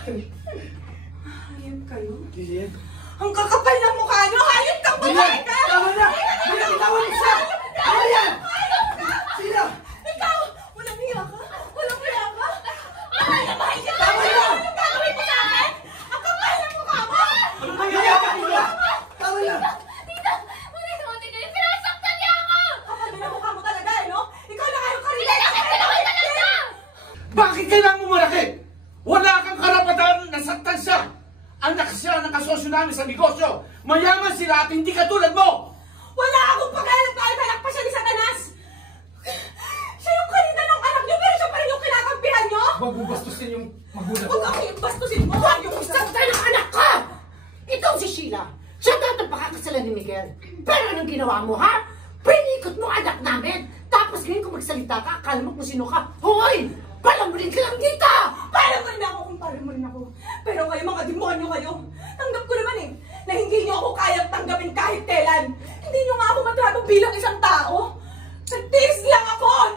Hayop kayo? Lilian? Ang kakapal ng mukha nyo! Hayop kang babae ka! Tama na! May bitawan mo siya! Tama yan! Sino? Ikaw! Walang hiya ka? Walang hiya ka? Ay, nabahay ka! Tama na! Anong gagawin mo sa akin? Ang kapal ng mukha mo! Ano ba yan? Tama na! Tita! Munti kayo! Sinasaktan niya ako! Kapal ng mukha mo talaga, eh, no? Ikaw na kayo karila! Sinasaktan ako talaga! Bakit kailangan mo malaki? Wala kang karapatan na saktan siya! Anak siya ng kasosyo namin sa negosyo! Mayaman sila at hindi katulad mo! Wala akong pagkalat kahit anak pa siya ni Satanas! Siya yung karina ng anak niyo, pero siya pa rin yung kinakampihan niyo! Huwag mo bastusin yung magulang ko. Huwag ako yung bastusin mo! Huwag yung isa! Saktan ang anak ka! Ikaw si Sheila. Siya dapat pakakasalan ni Miguel. Pero anong ginawa mo, ha? Pinikot mo anak namin. Tapos ngayon kung magsalita ka, akala mo kung sino ka. Hoy! Palamunin ka lang dito! Paano mo rin ako kung paano mo rin ako? Pero kayo mga demonyo kayo. Tanggap ko naman eh, na hindi niyo ako kayang tanggapin kahit kailan. Hindi niyo nga ako matrato bilang isang tao. Nagtiis lang ako